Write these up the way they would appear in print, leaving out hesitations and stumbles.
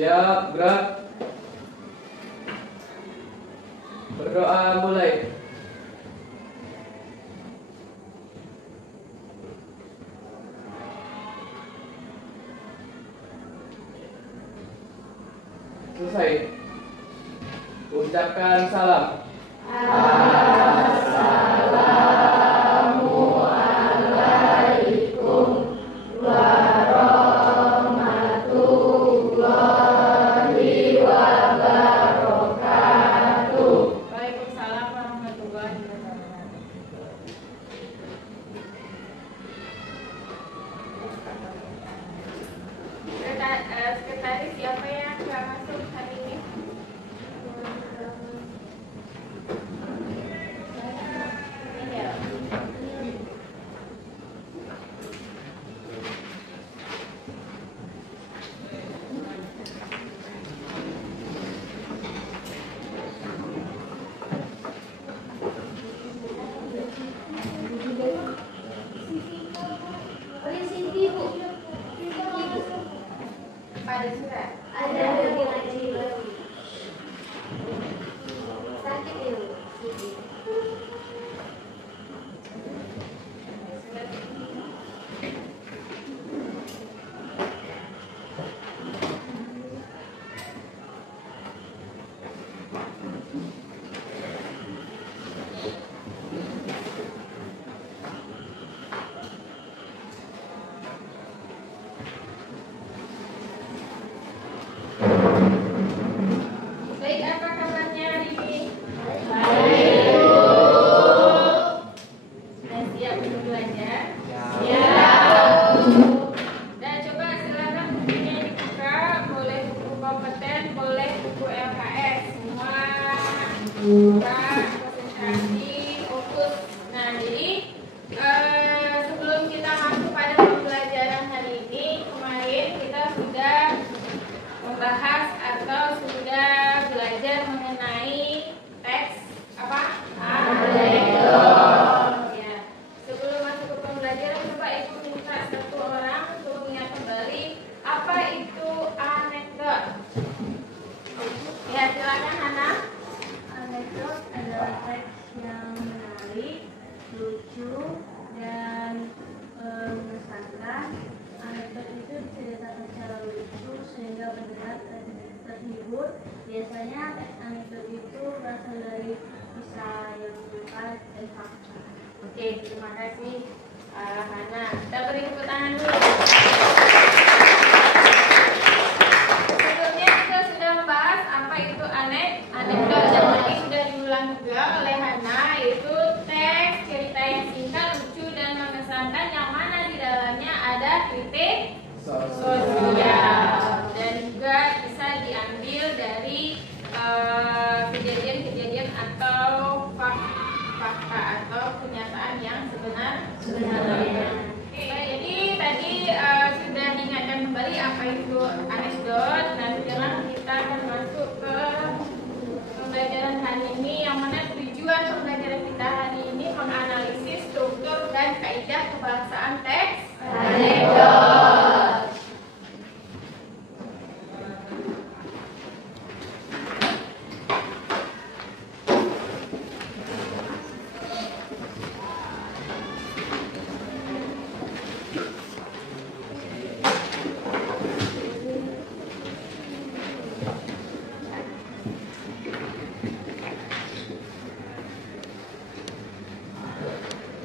Siap, gerak. Berdoa mulai. Selesai. Ucapkan salam. Assalamualaikum warahmatullahi wabarakatuh. Waalaikumsalam warahmatullahi wabarakatuh. Sekretaris siapa yang nggak masuk hari ini? Iya. Ada surat. Ada lagi ngaji lagi. Sakit ya, Bu? Baik, apa kabarnya hari ini? Baik. Sudah siap untuk belajar? Siap. Dan coba silakan bukunya dibuka, boleh buku kompeten, boleh buku LKS, semua buka, konsentrasi, fokus. Nah, jadi sebelum kita masuk pada pembelajaran hari ini, kemarin kita sudah membahas atau sudah belajar mengenai teks apa? Anekdot. Ya. Sebelum masuk ke pembelajaran, coba ibu minta satu orang untuk mengingat kembali apa itu anekdot. Ya, silakan Hana. Anekdot adalah teks yang menarik, lucu, dan mengesankan. Anekdot itu diceritakan secara lucu sehingga pendengar terhibur. Biasanya teks anekdot itu berasal dari kisah yang singkat dan fakta. Oke, terima kasih Hana. Kita beri tepuk tangan dulu. Sebelumnya kita sudah membahas apa itu anekdot dan tadi sudah diulang juga oleh Hana, yaitu teks cerita yang singkat, lucu dan mengesankan yang mana di dalamnya ada kritik sosial dan juga bisa diambil dari kejadian-kejadian atau fakta atau kenyataan yang sebenarnya. Oke, jadi tadi sudah diingatkan kembali apa itu anekdot. Nah, sekarang kita akan masuk ke pembelajaran hari ini, yang mana tujuan pembelajaran kita hari ini menganalisis struktur dan kaidah kebahasaan teks anekdot.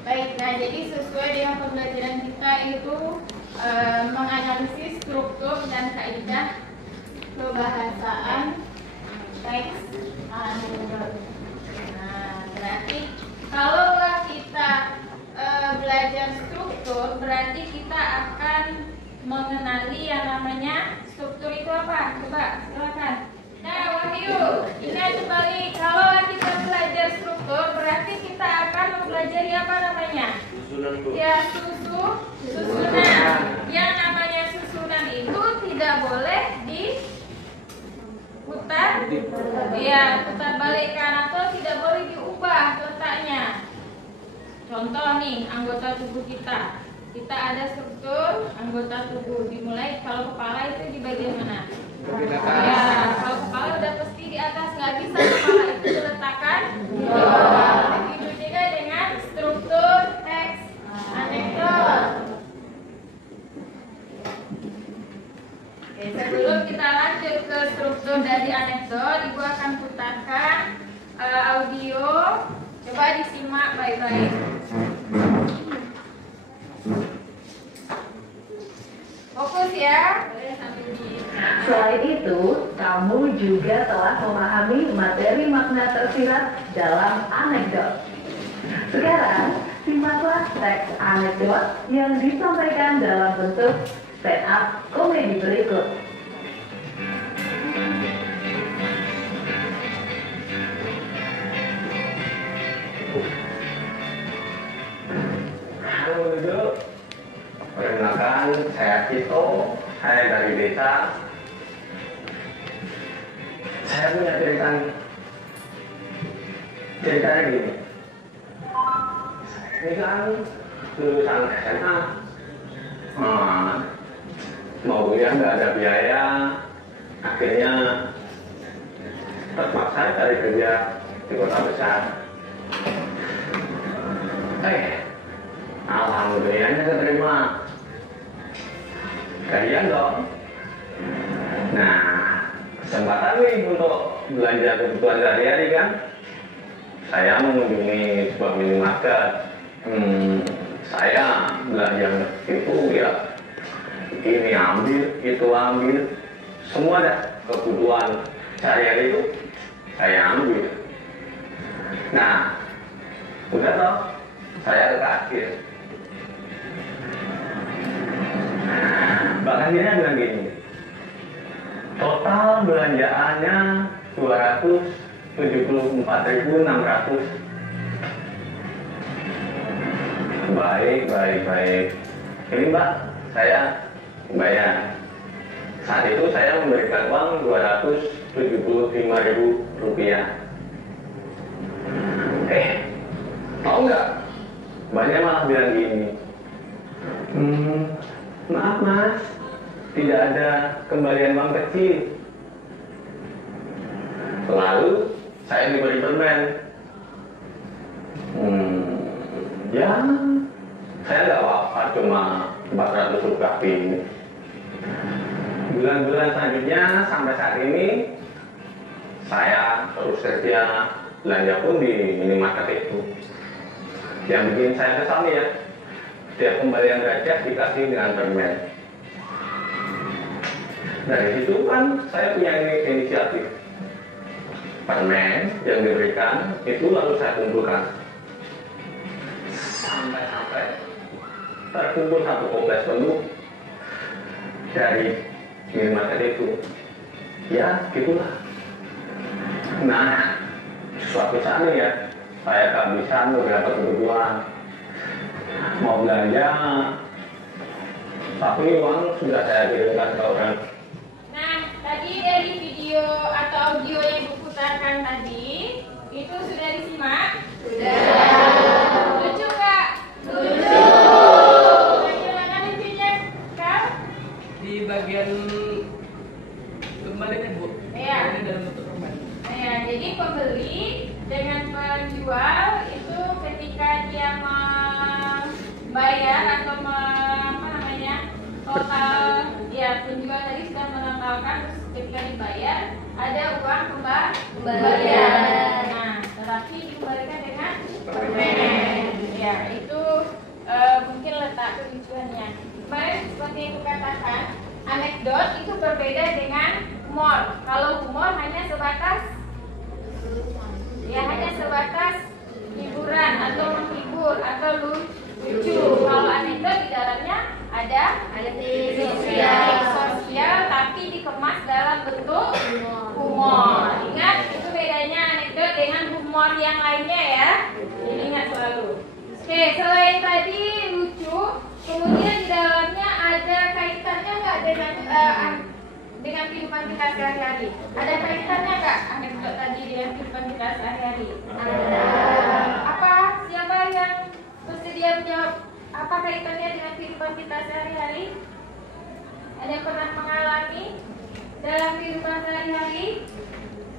Baik, nah jadi sesuai dengan pembelajaran kita itu menganalisis struktur dan kaidah kebahasaan teks anekdot. Nah, berarti kalau kita belajar struktur, berarti kita akan mengenali yang namanya struktur itu apa? Coba silakan. Nah, Wahyu, ingat kembali kalau kita belajar struktur, berarti kita akan mempelajari apa namanya? Susunan, Bu. Ya, susunan. Yang namanya susunan itu tidak boleh diputar, ya, putar balikkan atau tidak boleh diubah letaknya. Contoh nih, anggota tubuh kita. Kita ada struktur anggota tubuh. Dimulai kalau kepala itu di bagian mana? Ya, kalau kepala udah pasti di atas, nggak bisa kepala itu diletakkan di bawah. Begitu juga dengan struktur teks anekdot. Oke, sebelum kita lanjut ke struktur dari anekdot, Ibu akan putarkan audio. Coba disimak baik-baik. Fokus ya. Selain itu, kamu juga telah memahami materi makna tersirat dalam anekdot. Sekarang, simaklah teks anekdot yang disampaikan dalam bentuk stand-up komedi berikut. Halo duduk. Perkenalkan, saya Cito. Saya dari desa. Saya punya ceritanya gini. Ini kan lulusan SMA. Mau kuliah nggak ada biaya. Akhirnya terpaksa cari kerja di kota besar. Alhamdulillahnya keterima. Kalian dong. Nah, kesempatan nih untuk belanja kebutuhan sehari-hari kan. Saya mengunjungi sebuah minimarket. Saya belanja itu ya, ini ambil, itu ambil, semua dah kebutuhan sehari-hari itu saya ambil. Nah, udah toh, saya ke kasir. Bahkan dia bilang gini, total belanjaannya 274.600. Baik. Ini Mbak, saya bayar. Saat itu saya memberikan uang 275.000 rupiah. Tahu nggak? Banyak malah bilang gini, maaf mas, tidak ada kembalian uang kecil. Lalu saya diberi permen. Ya, saya nggak apa-apa, cuma 400 rupiah ini. Bulan-bulan selanjutnya sampai saat ini, saya terus kerja, belanja pun di minimarket itu. Yang bikin saya kesal nih ya, tiap pembelian receh dikasih dengan permen. Dari situ kan saya punya inisiatif. Permen yang diberikan itu lalu saya kumpulkan. Sampai terkumpul satu kompleks penuh dari minimarket itu. Ya, gitulah. Nah, suatu saat nih ya, saya kehabisan beberapa kebutuhan. Mau belanja, tapi uang sudah saya kirimkan ke orang. Nah, tadi dari video atau audio yang Ibu putarkan tadi, itu sudah disimak? Sudah. Lucu nggak? Lucu. Bagian mana lucunya, Kak? Di bagian kembalinya Bu. Iya. Ini dalam bentuk permen. Nah, jadi pembeli dengan penjual itu ketika dia membayar atau total, ya penjual tadi sudah menanggalkan, terus ketika dibayar ada uang kembalian. Nah, tetapi dikembalikan dengan permen. Ya, itu mungkin letak kelucuannya. Kemarin seperti yang kukatakan, anekdot itu berbeda dengan humor. Kalau humor hanya sebatas hiburan atau menghibur atau lucu. Kalau anekdot di dalamnya ada sosial tapi dikemas dalam bentuk humor. Ingat, itu bedanya anekdot dengan humor yang lainnya ya. Jadi ingat selalu. Oke, selain tadi lucu, kemudian di dalamnya ada kaitannya nggak dengan kehidupan kita sehari-hari? Ada kaitannya nggak anekdot tadi dengan kehidupan kita sehari-hari? Ada. Apa? Siapa yang bersedia menjawab? Apa kaitannya dengan kehidupan kita sehari-hari? Ada yang pernah mengalami dalam sehari-hari?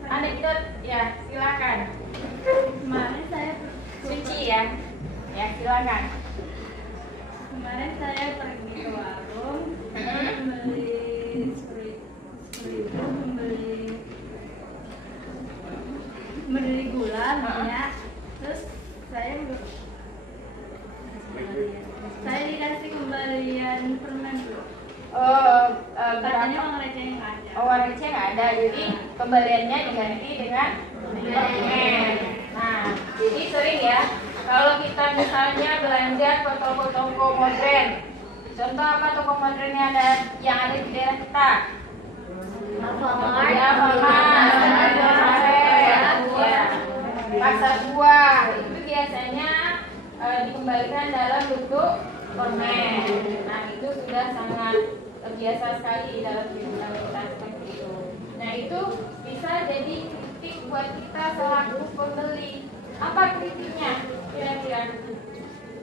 Anekdot ya, silakan. Kemarin saya Suci ya. Ya, silakan. Kemarin saya pergi ke warung, membeli seribu, membeli gula minyak, terus saya dikasih kembalian permen dulu. Katanya uang receh nggak ada. Uang receh nggak ada, jadi kembaliannya diganti dengan permen. Nah, jadi sering ya, kalau kita misalnya belanja ke toko-toko modern, contoh apa toko modern yang ada di daerah kita? Ya, pasar buah itu biasanya dikembalikan dalam bentuk permen. Nah, itu sudah sangat biasa sekali di dalam kehidupan kita seperti itu. Nah, itu bisa jadi kritik buat kita selaku pembeli. Apa kritiknya? Kira-kira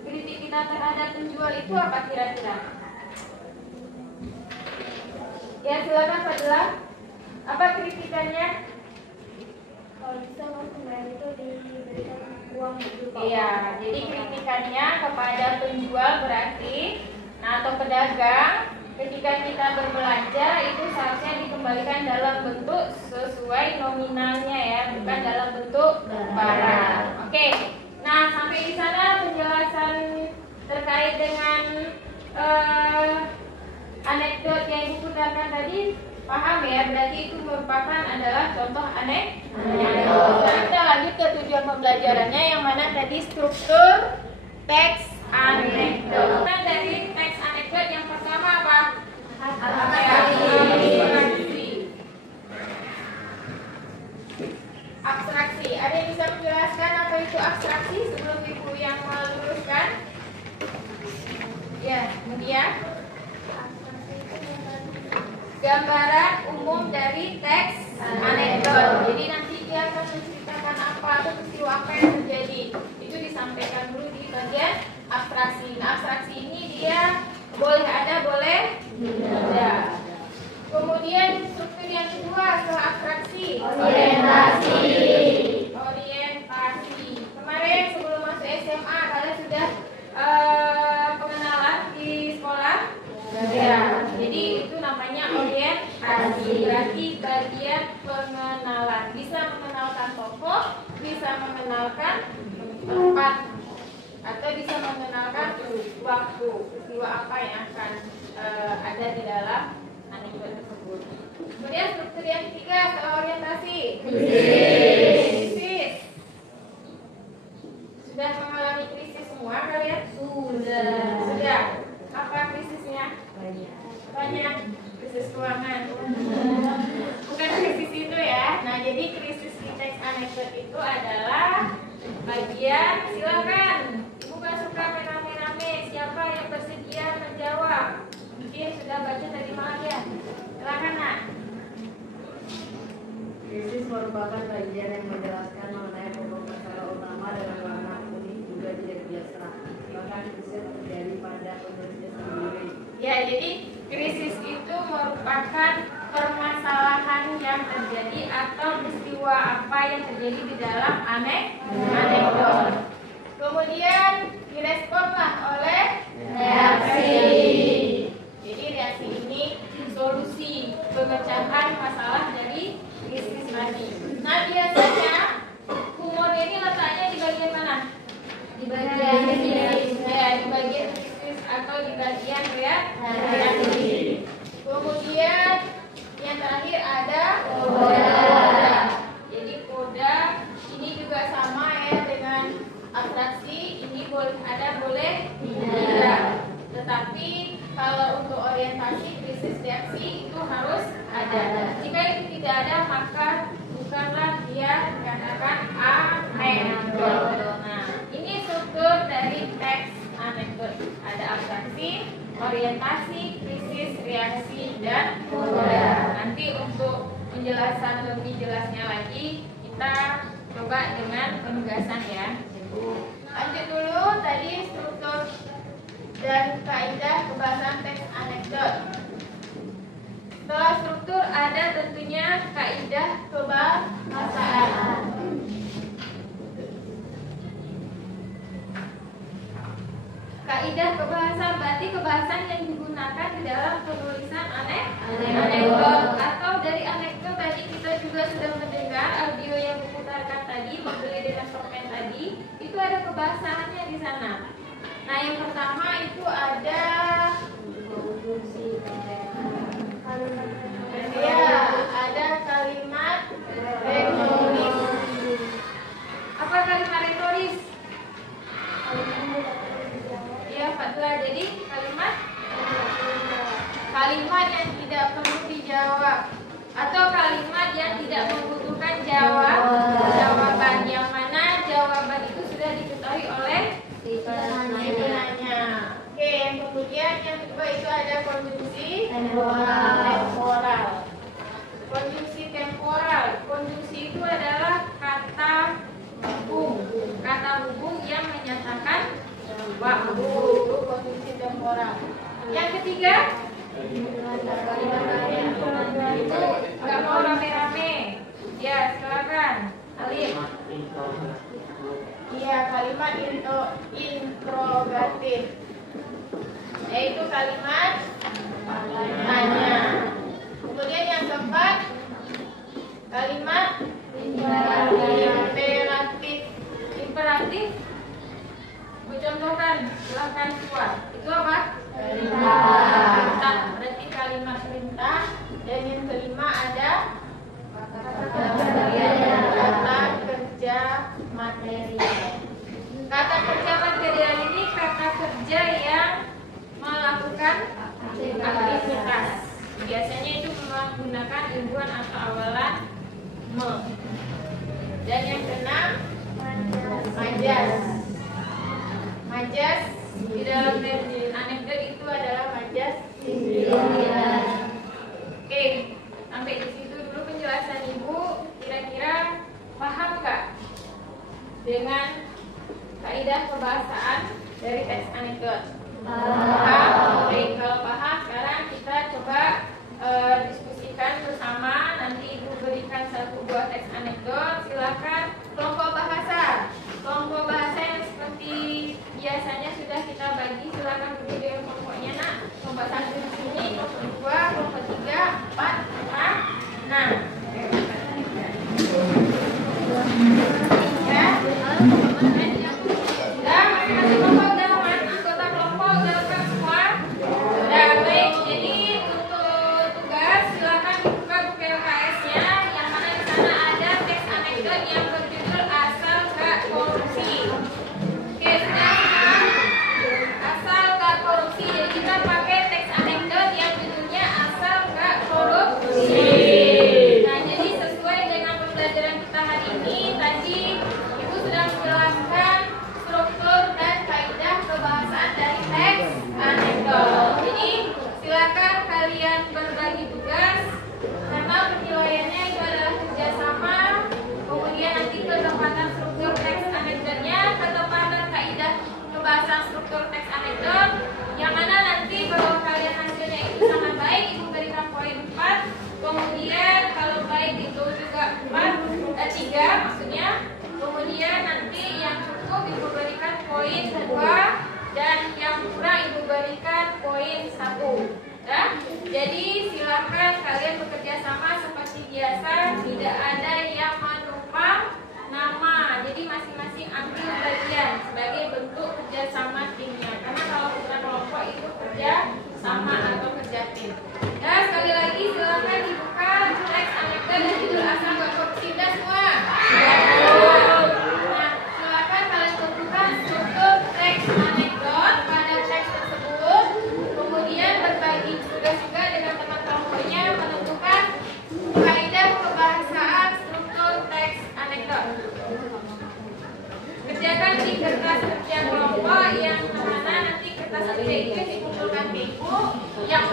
kritik kita terhadap penjual itu apa kira-kira? Ya, silakan Fadila. Apa kritikannya? Kalau bisa uang kembali itu diberikan uang berupa. Iya, jadi kritikannya kepada penjual berarti, atau pedagang, ketika kita berbelanja itu seharusnya dikembalikan dalam bentuk sesuai nominalnya ya, bukan dalam bentuk barang. Oke, nah sampai di sana penjelasan terkait dengan anekdot yang Ibu putarkan tadi paham ya, berarti itu merupakan adalah contoh anekdot. Kita lanjut ke tujuan pembelajarannya yang mana tadi struktur teks anekdot. Nah, dari teks anekdot yang pertama apa? Abstraksi. Ada yang bisa menjelaskan apa itu abstraksi sebelum Ibu yang meluruskan? Ya, kemudian gambaran umum dari teks anekdot. Jadi nanti dia akan menceritakan apa atau peristiwa apa yang terjadi. Itu disampaikan dulu di bagian abstraksi. Nah, abstraksi ini dia boleh ada, boleh tidak. Kemudian struktur yang kedua setelah abstraksi, orientasi. Kemarin sebelum masuk SMA kalian sudah pengenalan di sekolah. Ya, jadi itu namanya orientasi. Berarti bagian pengenalan. Bisa mengenalkan tokoh, bisa mengenalkan tempat, atau bisa mengenalkan waktu, peristiwa apa yang akan ada di dalam anekdot tersebut. Kemudian struktur yang ketiga setelah orientasi, krisis. Sudah mengalami krisis semua kalian? Sudah. Apa krisisnya? Banyak. Krisis keuangan. Bukan krisis itu ya. Nah, jadi krisis di teks anekdot itu adalah bagian, silakan. Ibu gak suka rame-rame. Siapa yang bersedia menjawab? Mungkin sudah baca tadi malam ya. Silakan, Nak. Krisis merupakan bagian yang menjelaskan mengenai pokok masalah utama dalam warna kuning juga tidak biasa. Bahkan krisis terjadi pada penulisnya sendiri. Ya, jadi krisis itu merupakan permasalahan yang terjadi atau peristiwa apa yang terjadi di dalam anekdot. Kemudian diresponlah oleh reaksi. Jadi reaksi ini solusi pemecahan masalah dari krisis tadi. Nah, biasanya humor ini letaknya di bagian mana? Di bagian krisis, ya, di bagian krisis atau di bagian reaksi. Kemudian yang terakhir ada koda. Jadi koda ini juga sama ya dengan abstraksi. Ini boleh ada, boleh tidak. Tetapi kalau untuk orientasi krisis reaksi itu harus ada. Jika itu tidak ada maka bukanlah dia dikatakan anekdot. Nah, ini struktur dari teks anekdot. Ada abstraksi, orientasi, krisis, reaksi, dan koda. Nanti untuk penjelasan lebih jelasnya lagi kita coba dengan penugasan ya. Lanjut dulu tadi struktur dan kaidah pembahasan teks anekdot. Setelah struktur ada tentunya kaidah kebahasaan. Kaidah kebahasaan berarti kebahasan yang digunakan di dalam penulisan anekdot. Atau dari anekdot tadi kita juga sudah mendengar audio yang diputarkan tadi, membeli dengan permen tadi, itu ada kebahasannya di sana. Nah, yang pertama itu ada ada kalimat retoris. Apa kalimat retoris? Ya, Fatwa. Jadi kalimat yang tidak perlu dijawab atau kalimat yang tidak membutuhkan jawaban, yang mana jawaban itu sudah diketahui oleh si penanya. Oke, yang kemudian yang kedua itu ada konjungsi temporal. Konjungsi temporal. Konjungsi itu adalah kata hubung yang menyatakan waktu. Itu konjungsi temporal. Yang ketiga, itu nggak mau rame-rame. Ya, silakan, Alif. Iya, kalimat interrogatif, yaitu kalimat tanya. Kemudian yang keempat, kalimat imperatif. Contohkan, silakan keluar. Itu apa? Perintah. Berarti kalimat perintah. Dan yang kelima ada kata kerja material. Kata kerja material ini kata kerja yang melakukan aktivitas. Biasanya itu menggunakan imbuhan atau awalan me. Dan yang keenam, majas. Majas di dalam anekdot itu adalah majas sindiran. Oke, sampai di situ dulu penjelasan Ibu. Kira-kira paham nggak dengan kaidah kebahasaan dari teks anekdot? Paham? Oke, kalau paham sekarang kita coba diskusikan bersama. Nanti Ibu berikan satu buah teks anekdot. Silakan kelompok bahasa. Kelompok bahasa yang seperti biasanya sudah kita bagi, silakan berdiri dengan kelompoknya, nak. Kelompok 1 di sini, kelompok 2, kelompok 3, 4, 5, 6. Ya. Sudah, masing-masing kelompok udah anggota kelompok udah lengkap semua. Sudah, baik. Jadi untuk tugas silakan dibuka buku LKS-nya, yang mana di sana ada teks anekdot yang berjudul Asal Gak Korupsi. Oke, sudah. Asal gak korupsi. Jadi kita pakai teks anekdot yang judulnya Asal Gak Korupsi. Nah, jadi sesuai dengan pembelajaran kita hari ini, tadi Ibu sudah menjelaskan struktur dan kaidah kebahasaan dari teks anekdot. Jadi silakan kalian berbagi tugas, karena penilaiannya itu adalah kerjasama. Kemudian nanti ketepatan struktur teks anekdotnya, ketepatan kaidah kebahasaan struktur teks anekdot, yang mana nanti kalau kalian hasilnya itu sangat baik, Ibu berikan poin 4. Kemudian kalau baik itu juga 3 maksudnya. Kemudian nanti yang cukup Ibu berikan poin 2, dan yang kurang Ibu berikan poin 1. Ya? Jadi silakan kalian bekerja sama seperti biasa, tidak ada yang menumpang nama. Jadi masing-masing ambil bagian sebagai bentuk kerjasama timnya. Karena kalau kita kelompok itu kerja sama atau kerja tim. Ya, sekali lagi silakan dibuka teks anekdot dan judul Asal Gak Korupsi. Sudah semua? Nah, silakan kalian tentukan struktur teks anekdot pada teks tersebut. Kemudian berbagi tugas juga dengan teman kelompoknya menentukan kaidah kebahasaan struktur teks anekdot. Kerjakan di kertas kerja kelompok yang mana nanti kertas kerja itu dikumpulkan ke Ibu. Yang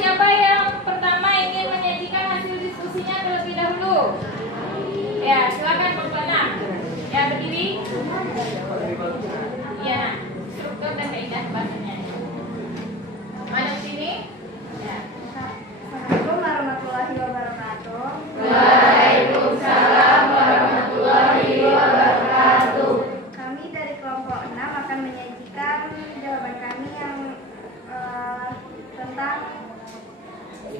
siapa yang pertama ingin menyajikan hasil diskusinya terlebih dahulu? Ya, silakan kelompok 6. Ya, berdiri. Ya, nah, struktur dan kaidah bahasanya. Mana sini? Ya. Assalamualaikum warahmatullahi wabarakatuh. Waalaikumsalam warahmatullahi wabarakatuh. Kami dari kelompok 6 akan menyajikan jawaban kami yang tentang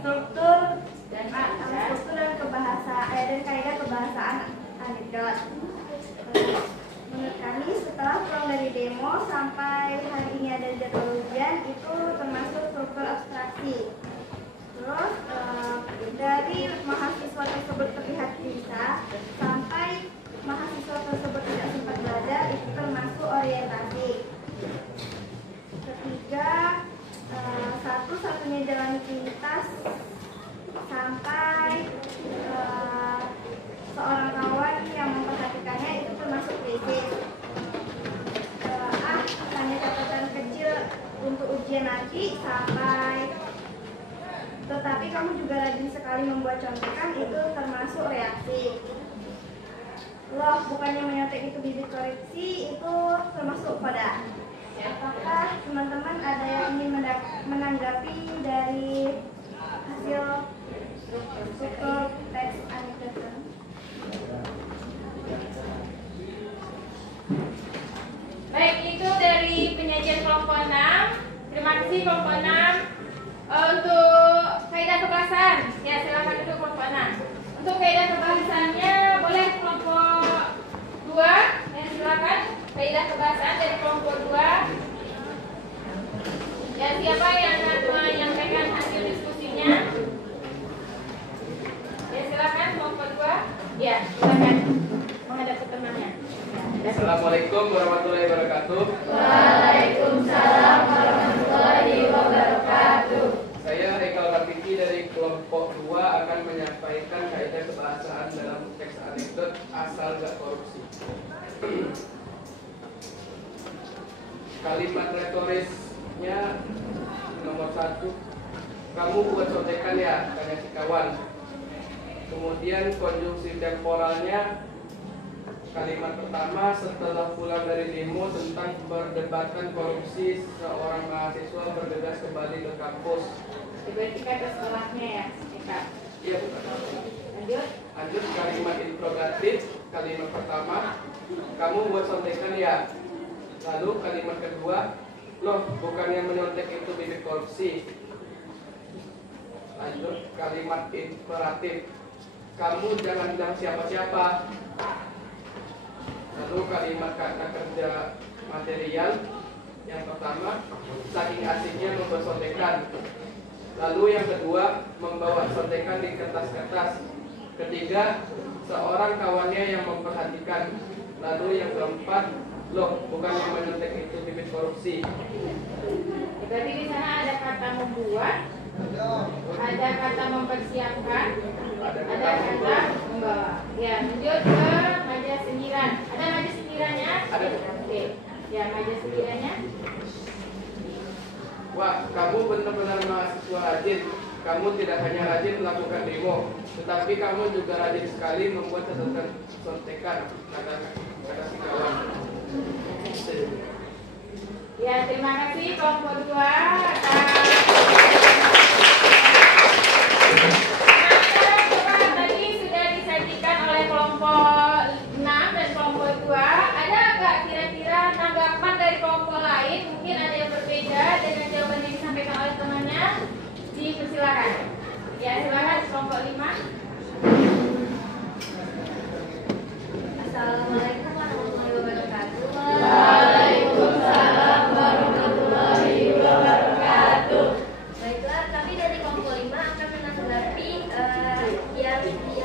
struktur dan kaidah kebahasaan anekdot. Menurut kami setelah pulang dari demo sampai hari ini ada jadwal ujian itu termasuk struktur abstraksi. Terus dari mahasiswa tersebut terlihat bisa sampai mahasiswa tersebut tidak sempat belajar itu termasuk orientasi. Ketiga, satu-satunya jalan pintas sampai seorang kawan yang memperhatikannya itu termasuk tesis. Hanya catatan kecil untuk ujian nanti sampai tetapi kamu juga rajin sekali membuat contekan itu termasuk reaksi. Loh, bukannya menyontek itu bibit koreksi itu termasuk pada. Apakah teman-teman ada yang ingin menanggapi dari hasil struktur teks anekdot? Baik, itu dari penyajian kelompok 6. Terima kasih kelompok 6. Untuk kaidah kebahasan, ya silakan duduk kelompok 6. Untuk kaidah kebahasannya boleh kelompok 2, ya silakan kaidah kebahasan dari kelompok 2. Ya siapa yang akan menyampaikan hasil diskusinya? Ya silakan kelompok 2. Ya silakan menghadap ke temannya. Assalamualaikum warahmatullahi wabarakatuh. Waalaikumsalam warahmatullahi wabarakatuh. Saya Haikal Rafiki dari kelompok 2 akan menyampaikan kaidah kebahasaan dalam teks anekdot asal gak korupsi. Kalimat retorisnya nomor 1. Kamu buat contekan ya, tanya si kawan. Kemudian konjungsi temporalnya kalimat pertama, setelah pulang dari demo tentang perdebatan korupsi, seorang mahasiswa bergegas kembali ke kampus. Berarti kata setelahnya ya, Eka. Iya, bukan. Lanjut. Lanjut kalimat interrogatif, kalimat pertama, kamu buat contekan ya. Lalu kalimat kedua, loh bukannya menyontek itu bibit korupsi. Lanjut kalimat imperatif, kamu jangan bilang siapa-siapa. Lalu kalimat kata kerja material yang pertama, saking asiknya membuat contekan. Lalu yang kedua, membawa contekan di kertas-kertas. Ketiga, seorang kawannya yang memperhatikan. Lalu yang keempat, loh bukan yang menyontek itu bibit korupsi. Berarti di sana ada kata membuat, ada kata mempersiapkan, ada kata membawa. Ya, lanjut ke maja sindiran. Ada maja sindirannya? Ada. Oke. Ya, maja sindirannya. Wah, kamu benar-benar mahasiswa rajin. Kamu tidak hanya rajin melakukan demo, tetapi kamu juga rajin sekali membuat catatan contekan, kata si kawan. Ya, terima kasih kelompok 2 tadi sudah disajikan oleh kelompok 6 dan kelompok 2. Ada nggak kira-kira tanggapan dari kelompok lain? Mungkin ada yang berbeda dengan jawaban yang disampaikan oleh temannya. Dipersilakan. Ya, silakan kelompok 5. Assalamualaikum warahmatullahi wabarakatuh. Waalaikumsalam warahmatullahi wabarakatuh. Baiklah, kami dari kelompok 5 akan menanggapi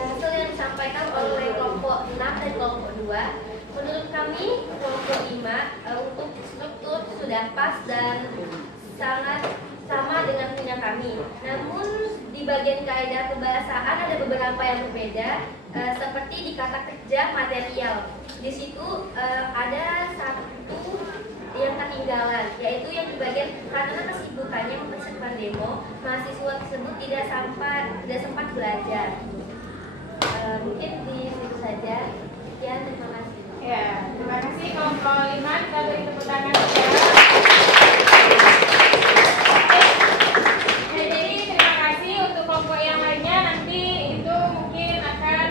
hasil yang disampaikan oleh kelompok 6 dan kelompok 2. Menurut kami, kelompok 5 untuk struktur sudah pas dan sangat sama dengan punya kami. Namun di bagian kaidah kebahasaan ada beberapa yang berbeda, seperti di kata kerja material. Di situ ada satu yang ketinggalan, yaitu yang di bagian karena kesibukannya mempersiapkan demo, mahasiswa tidak sempat belajar. Mungkin di situ saja. Ya, terima kasih. Ya, terima kasih kelompok 5. Kita beri tepuk tangan ya. Jadi terima kasih untuk kelompok yang lainnya. Nanti itu mungkin akan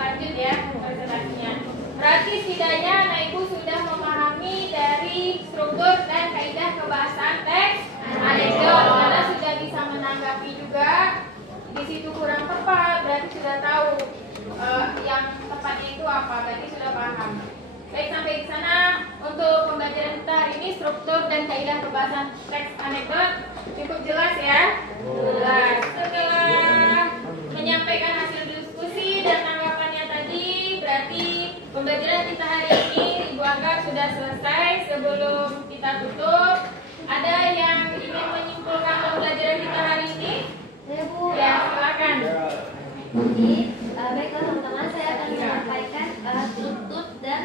lanjut ya presentasinya. Berarti setidaknya anak ibu sudah memahami dari struktur dan kaidah kebahasaan teks anekdot, karena sudah bisa menanggapi juga. Di situ kurang tepat, berarti sudah tahu yang tepatnya itu apa, berarti sudah paham. Baik, sampai di sana untuk pembelajaran kita hari ini, struktur dan kaidah pembahasan teks anekdot cukup jelas ya. Jelas. Setelah menyampaikan hasil diskusi dan tanggapannya tadi, berarti pembelajaran kita hari ini Ibu anggap sudah selesai. Sebelum kita tutup, ada yang ingin menyimpulkan pembelajaran kita hari ini? Ya, Bu. Ya, silakan. Jadi, baiklah teman-teman, saya akan menyampaikan struktur dan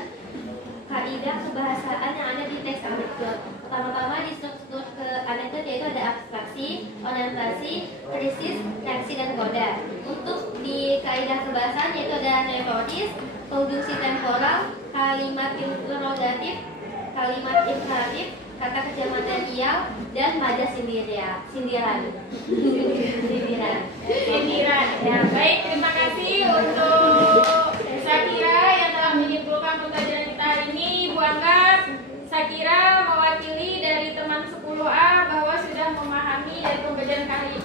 kaidah kebahasaan yang ada di teks anekdot. Pertama-tama di struktur ke anekdot yaitu ada abstraksi, orientasi, krisis, reaksi, dan koda. Untuk di kaidah kebahasaan yaitu ada neoris, konjungsi temporal, kalimat interrogatif, kalimat imperatif, kata kerja material, dan nada sindiran. Sindiran. Ya, baik, terima kasih untuk Sakira yang telah menyimpulkan pembelajaran kita hari ini. Ibu anggap Sakira mewakili dari teman 10A bahwa sudah memahami dari pembelajaran kali